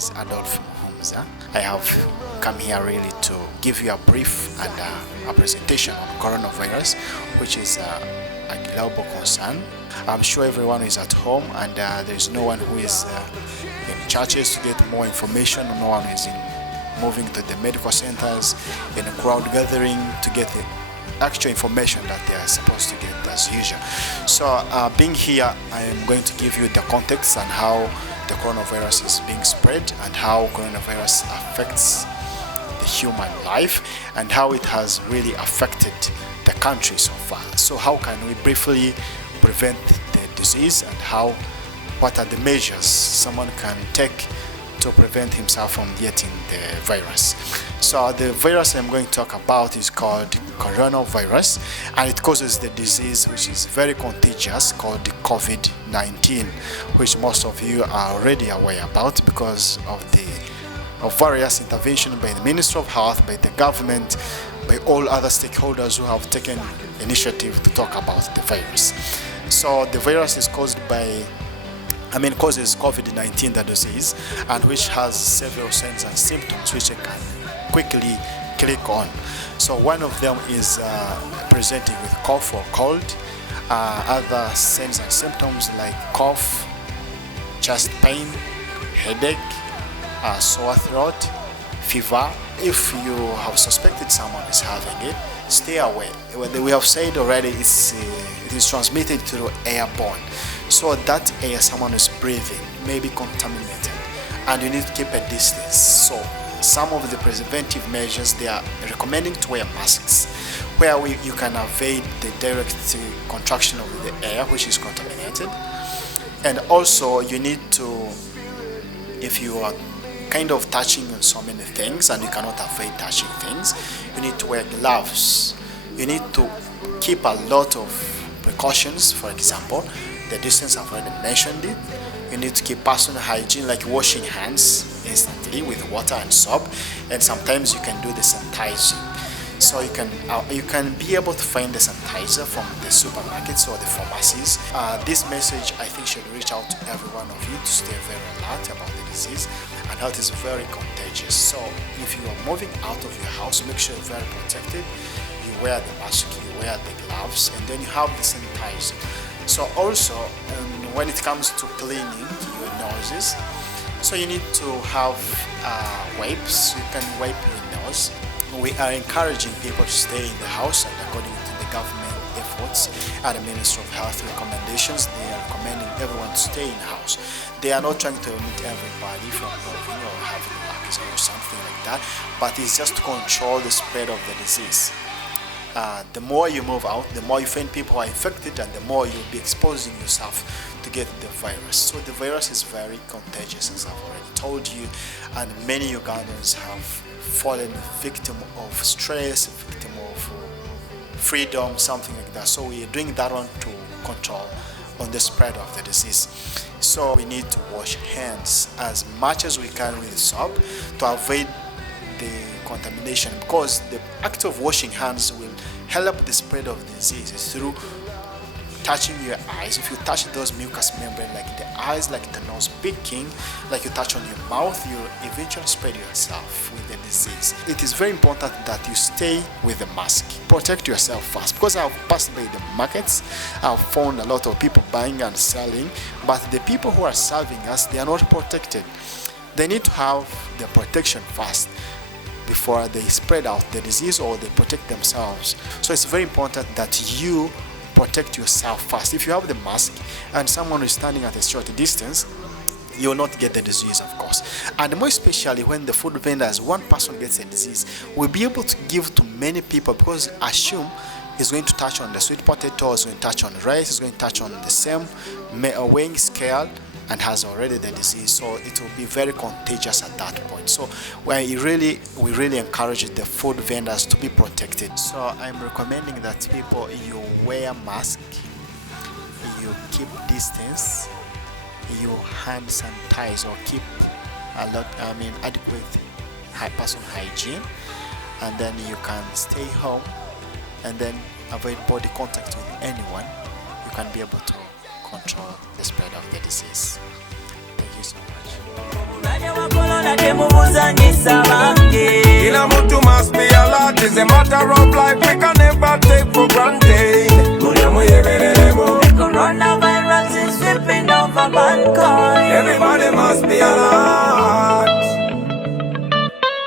is Adolf Muhumza. I have come here really to give you a brief and a presentation on coronavirus, which is a global concern. I'm sure everyone is at home, and there is no one who is in churches to get more information. No one is moving to the medical centers in a crowd gathering to get the actual information that they are supposed to get as usual. So being here, I am going to give you the context and how the coronavirus is being spread and how coronavirus affects the human life and how it has really affected the country so far. So how can we briefly prevent the disease, and what are the measures someone can take to prevent himself from getting the virus? So the virus I'm going to talk about is called coronavirus, and it causes the disease which is very contagious called COVID-19, which most of you are already aware about because of various intervention by the Ministry of Health, by the government, by all other stakeholders who have taken initiative to talk about the virus. So the virus is causes COVID-19, the disease, and which has several signs and symptoms which I can quickly click on. So one of them is presenting with cough or cold. Other signs and symptoms like cough, chest pain, headache, sore throat, fever. If you have suspected someone is having it, stay away. We have said already it is transmitted through airborne. So that air someone is breathing may be contaminated, and you need to keep a distance. So some of the preventive measures, they are recommending to wear masks, where you can avoid the direct contraction of the air which is contaminated. And also you need to, if you are kind of touching on so many things and you cannot avoid touching things, you need to wear gloves. You need to keep a lot of precautions. For example, the distance, I've already mentioned it. You need to keep personal hygiene, like washing hands instantly with water and soap, and sometimes you can do the sanitizing. So you can be able to find the sanitizer from the supermarkets or the pharmacies. This message, I think, should reach out to every one of you to stay very alert about the disease and how it is very contagious. So if you are moving out of your house, make sure you're very protected. You wear the mask, you wear the gloves, and then you have the sanitizer. So also, when it comes to cleaning your noses, so you need to have wipes. You can wipe your nose. We are encouraging people to stay in the house, and according to the government efforts and the Ministry of Health recommendations, they are recommending everyone to stay in the house. They are not trying to limit everybody from moving or having works or something like that, but it's just to control the spread of the disease. The more you move out, the more you find people who are infected, and the more you'll be exposing yourself to get the virus. So the virus is very contagious, as I've already told you, and many Ugandans have fallen victim of stress, victim of freedom, something like that. So we are doing that one to control on the spread of the disease. So we need to wash hands as much as we can with soap to avoid the contamination, because the act of washing hands will help the spread of the disease through touching your eyes. If you touch those mucous membrane like the eyes, like the nose, picking, like you touch on your mouth, you eventually spread yourself with the disease. It is very important that you stay with the mask. Protect yourself first, because I've passed by the markets, I've found a lot of people buying and selling, but the people who are serving us, they are not protected. They need to have the protection first before they spread out the disease or they protect themselves. So it's very important that you protect yourself first. If you have the mask and someone is standing at a short distance, you will not get the disease, of course. And more especially when the food vendors, one person gets a disease, will be able to give to many people, because assume he's going to touch on the sweet potato, he's going to touch on rice, he's going to touch on the same weighing scale, and has already the disease. So it will be very contagious at that point. So we really encourage the food vendors to be protected. So I'm recommending that people, you wear mask, you keep distance, you hand sanitize or keep adequate personal hygiene, and then you can stay home and then avoid body contact with anyone. You can be able to control the spread of the disease. Thank you so much. bona temubuzanyisa bange. Kila mtu must be alert, it's a matter of life we can never take for granted. The coronavirus is sweeping over mankind. Everybody must be alert.